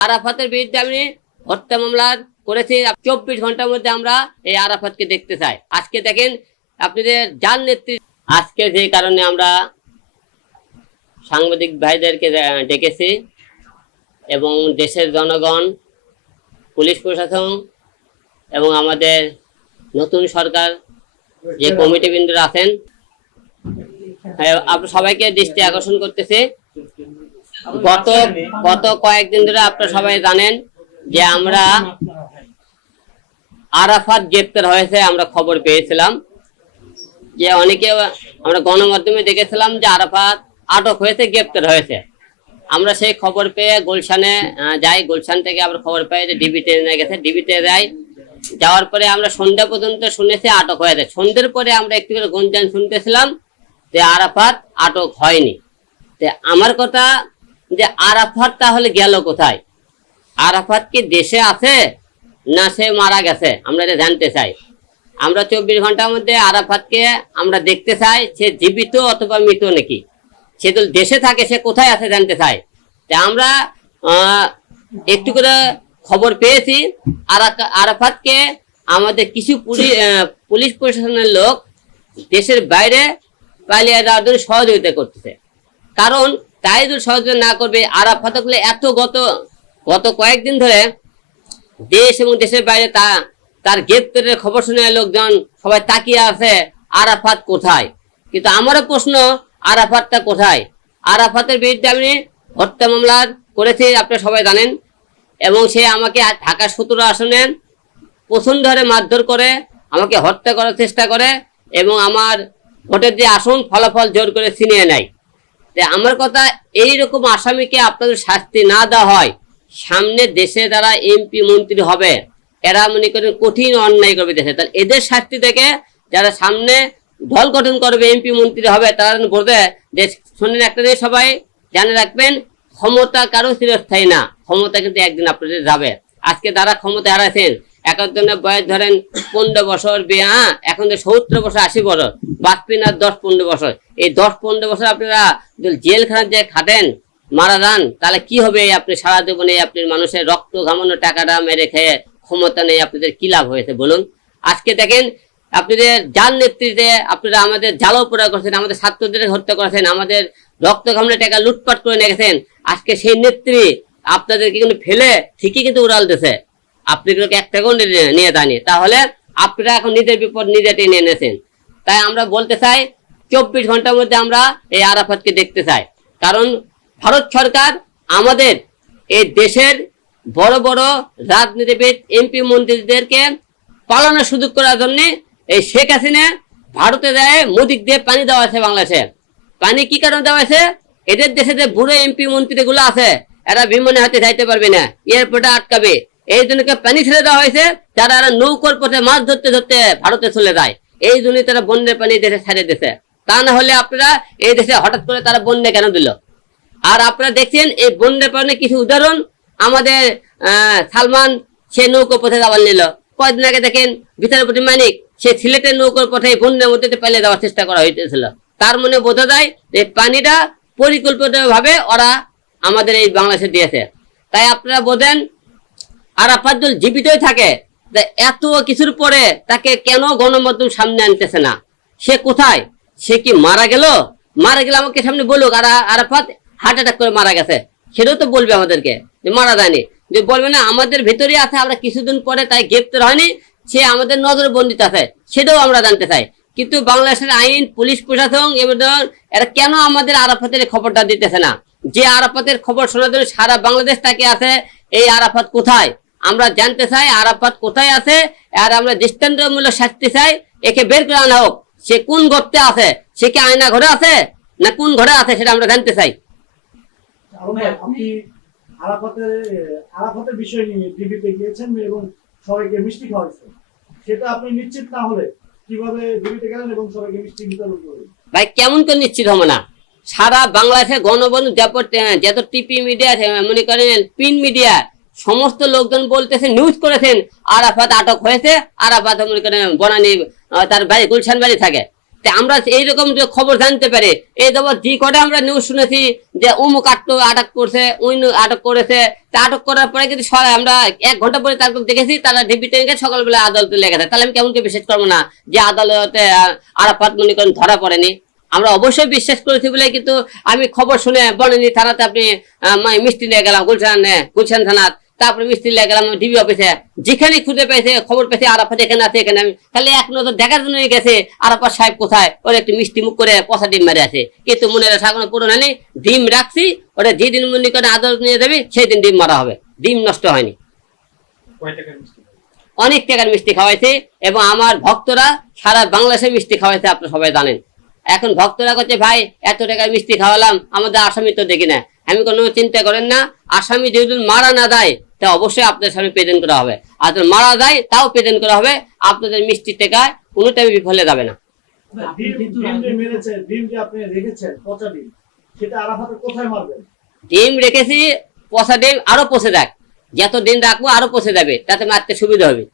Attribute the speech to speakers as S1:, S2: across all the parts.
S1: আরাফাতের বিরুদ্ধে আমি হত্যা মামলা করেছি। চব্বিশ ঘণ্টার মধ্যে আমরা এই আরাফাতকে দেখতে চাই। আজকে দেখেন আপনাদের যার নেতৃত্ব আজকে যে কারণে আমরা সাংবাদিক ভাইদেরকে ডেকেছি এবং দেশের জনগণ পুলিশ প্রশাসন এবং আমাদের নতুন সরকার যে কমিটি বিন্দুরা আছেন হ্যাঁ, সবাইকে দৃষ্টি আকর্ষণ করতেছে। গত গত কয়েকদিন ধরে আপনারা সবাই জানেন যে আমরা আরাফাত গ্রেপ্তার হয়েছে আমরা খবর পেয়েছিলাম। যে অনেকে আমরা গণমাধ্যমে দেখেছিলাম যে আরাফাত আটক হয়েছে গ্রেপ্তার হয়েছে। আমরা সেই খবর পেয়ে গুলশানে যাই গুলশান থেকে আমরা খবর পাই যে ডিবিতে নিয়ে গেছে। ডিবিতে যাই যাওয়ার পরে আমরা সন্ধ্যা পর্যন্ত শুনেছি আটক হয়েছে। সন্ধ্যের পরে আমরা একটু করে গুঞ্জন শুনতেছিলাম যে আরাফাত আটক হয়নি। আমার কথা যে আরাফাত তাহলে গেল কোথায়? আরাফাত কি দেশে আছে না সে মারা গেছে? আমরা এটা জানতে চাই। আমরা চব্বিশ ঘণ্টার মধ্যে আরাফাতকে আমরা দেখতে চাই, সে জীবিত অথবা মৃত নাকি? সে তো দেশে থাকে, সে কোথায় আছে জানতে চাই। তা আমরা একটু করে খবর পেয়েছি আরা- আরাফাতকে আমাদের কিছু পুলিশ প্রশাসনের লোক দেশের বাইরে পালিয়ে যাওয়ার জন্য সহযোগিতা করতেছে। কারণ যদি সহযোগিতা না করবে আরাফাতগুলো এত গত গত কয়েকদিন ধরে দেশ এবং দেশের বাইরে তা, তার গ্রেপ্তারের খবর শুনে লোকজন সবাই তাকিয়ে আছে, আরাফাত কোথায়? কিন্তু আমারও প্রশ্ন, আরাফাতটা কোথায়? আরাফাতের বিরুদ্ধে আমি হত্যা মামলা করেছি আপনারা সবাই জানেন। এবং সে আমাকে ঢাকা সতেরো আসনে প্রথম ধরে মারধর করে, আমাকে হত্যা করার চেষ্টা করে, এবং আমার ভোটের যে আসন ফলাফল জোর করে ছিনিয়ে নেয়। আমার কথা এই রকম আসামিকে আপনাদের শাস্তি না দেওয়া হয়। সামনে দেশে যারা এমপি, মন্ত্রী হবে, এরা মনে করেন কঠিন অন্যায় করবে দেশে। তাহলে এদের শাস্তি থেকে যারা সামনে দল গঠন করবে, এমপি, মন্ত্রী হবে, তারা বলবে যে, শোনেন একটা জিনিস সবাই, জানে রাখবেন, ক্ষমতা কারও চিরস্থায়ী না। ক্ষমতা কিন্তু একদিন আপনাদের যাবে। আজকে তারা ক্ষমতা হারাইছেন এক একজনের বয়স ধরেন পনেরো বছর, বিয়ে হ্যাঁ? এখন তো সত্তর বছর, আশি বছর। বাঁচবেন না দশ পনেরো বছর। এই দশ পনেরো বছর আপনারা যদি জেলখানা যে খাটেন, মারা যান, তাহলে কি হবে? আপনি সারা জীবনে আপনি মানুষের রক্ত ঘামানো টাকাটা মেরে খেয়ে ক্ষমতা নেই, আপনাদের কি লাভ হয়েছে বলুন? আজকে দেখেন, আপনাদের যার নেতৃত্বে আপনারা আমাদের জ্বালাও পোড়া করেছেন, আমাদের ছাত্রদের হত্যা করেছেন, আমাদের রক্ত ঘামলে টাকা লুটপাট করে গেছেন, আজকে সেই নেত্রী আপনাদেরকে কিন্তু ফেলে ঠিকই কিন্তু উড়াল দিছে আপনি কিন্তু এক টাকাও নিয়ে- যায়নি তাহলে আপনারা এখন নিজের বিপদ নিজে টেনে এনেছেন। তাই আমরা বলতে চাই, চব্বিশ ঘণ্টার মধ্যে আমরা এই আরাফাতকে দেখতে চাই। কারণ ভারত সরকার আমাদের এই দেশের বড় বড় রাজনীতিবিদ, এমপি মন্ত্রীদেরকে পালানোর সুযোগ করার জন্য এই শেখ হাসিনা ভারতে যায় মোদিক দিয়ে পানি দেওয়া আছে বাংলাদেশে। পানি কি কারণে দেওয়া আছে? এদের দেশে যে বুড়ো এমপি মন্ত্রী গুলো আছে, এরা বিমানে হাতে যাইতে পারবে না, এয়ারপোর্টে আটকাবে। এই জন্য পানি ছেড়ে দেওয়া হয়েছে? যারা এরা নৌকর পথে মাছ ধরতে ধরতে ভারতে চলে যায়। এই জন্য তারা বন্যের পানি দেশে ছেড়ে দিছে তা না হলে আপনারা এই দেশে হঠাৎ করে তারা বন্যা কেন দিল? আর আপনারা দেখছেন, এই বন্যের পানি কিছু উদাহরণ আমাদের সালমান সে নৌকো পথে যাওয়ার নিল। কয়েকদিন আগে দেখেন, বিচারপতি মানিক সে সিলেটের নৌকোর পথে বন্যার মধ্যে পালিয়ে দেওয়ার চেষ্টা করা হইতেছিল। তার মনে বোঝা যায় যে পানিটা পরিকল্পিত ভাবে ওরা আমাদের এই বাংলাদেশে দিয়েছে। তাই আপনারা বোঝেন আর যদি জীবিতই থাকে এত কিছুর পরে তাকে কেন গণমাধ্যম সামনে আনতেছে না? সে কোথায়? সে কি মারা গেল? মারা গেলে আমাকে সামনে বলুক, আর আরাফাত হার্ট অ্যাটাক করে মারা গেছে। সেটাও তো বলবে আমাদেরকে যে মারা যায়নি। যে বলবে না, আমাদের ভেতরে আছে, আমরা কিছুদিন পরে তাই গ্রেপ্তার হয়নি, সে আমাদের নজরে বন্দিত আছে, সেটাও আমরা জানতে চাই। কিন্তু বাংলাদেশের আইন, পুলিশ প্রশাসন এবং এরা কেন আমাদের আরাফাতের খবরটা দিতেছে না? যে আরাফাতের খবর শোনার জন্য সারা বাংলাদেশ তাকে আছে, এই আরাফাত কোথায়? আমরা জানতে চাই আরাফাত কোথায় আছে আর আমরা দৃষ্টান্তমূলক শাস্তি চাই একে বের করে আনা হোক। সে কোন গর্তে আছে? সে কি আয়না ঘরে আছে? না কোন ঘরে আছে সেটা আমরা জানতে চাই।
S2: আরাফাতের আরাফাতের বিষয় নিয়ে ডিবিতে গিয়েছেন এবং সবাইকে মিষ্টি খাওয়াইছেন। সেটা আপনি নিশ্চিত না হলে কীভাবে ডিবিতে গেলেন এবং সবাইকে মিষ্টি বিতরণ করবেন
S1: ভাই কেমন করে নিশ্চিত হব না? সারা বাংলাদেশে গণবন্ধু যত টিপি মিডিয়া মনে করেন প্রিন্ট মিডিয়া সমস্ত লোকজন বলতেছে নিউজ করেছেন, আরাফাত আটক হয়েছে, আরাফাত বনানি তার বাড়ি গুলশান বাড়ি থাকে। আমরা এইরকম যে খবর জানতে পারি, এই দেবো যে কটা আমরা নিউজ শুনেছি যে উমুক আটক আটক করছে, উই আটক করেছে, তা আটক করার পরে কিন্তু আমরা এক ঘণ্টা পরে তারপর দেখেছি, তারা গিয়ে সকালবেলা আদালতে লেগেছে তাহলে আমি কেমন করে বিশ্বাস করব না যে আদালতে আরাফাত মনে করেন ধরা পড়েনি? আমরা অবশ্যই বিশ্বাস করেছি বলে কিন্তু আমি খবর শুনে বনেনি থানাতে আপনি মিষ্টি নিয়ে গেলাম, গুলশান গুলশান থানাত তারপরে মিষ্টি নিয়ে গেলাম ডিবি অফিসে যেখানে খুঁজে পেয়েছে খবর পেয়েছে আরাফাত এখানে আছে এখানে আমি তাহলে এক নজর দেখার জন্য গেছে আরাফাত সাহেব কোথায়? ওর একটু মিষ্টি মুখ করে পচা ডিম মেরে আছে। কিন্তু মনে কোনো পুরো নেই ডিম রাখছি ওটা যেদিন মনে করে আদালত নিয়ে যাবে সেই দিন ডিম মারা হবে। ডিম নষ্ট হয়নি। অনেক টাকার মিষ্টি খাওয়াইছে এবং আমার ভক্তরা সারা বাংলাদেশে মিষ্টি খাওয়াইছে আপনারা সবাই জানেন। এখন ভক্তরা করছে ভাই এত টাকার মিষ্টি খাওয়ালাম আমাদের আসামি তো দেখি না। আমি কোনো চিন্তা করেন না। আসামি যদি মারা না দেয় তা অবশ্যই আপনাদের সামনে প্রেজেন্ট করা হবে। আর যদি মারা দেয় তাও প্রেজেন্ট করা হবে। আপনাদের মিষ্টি টেকায় কোনো টাইমে বিফলে যাবে না।
S2: ডিম ডিম যে মেরেছে ডিম যে আপনি রেখেছেন পচা ডিম সেটা আরাফাতে কোথায় মারবেন?
S1: ডিম রেখেছি পচা ডিম আরও পচে দেখ যত দিন রাখব আরও পচে যাবে। তাতে মারতে সুবিধা হবে।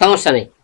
S1: সমস্যা নেই।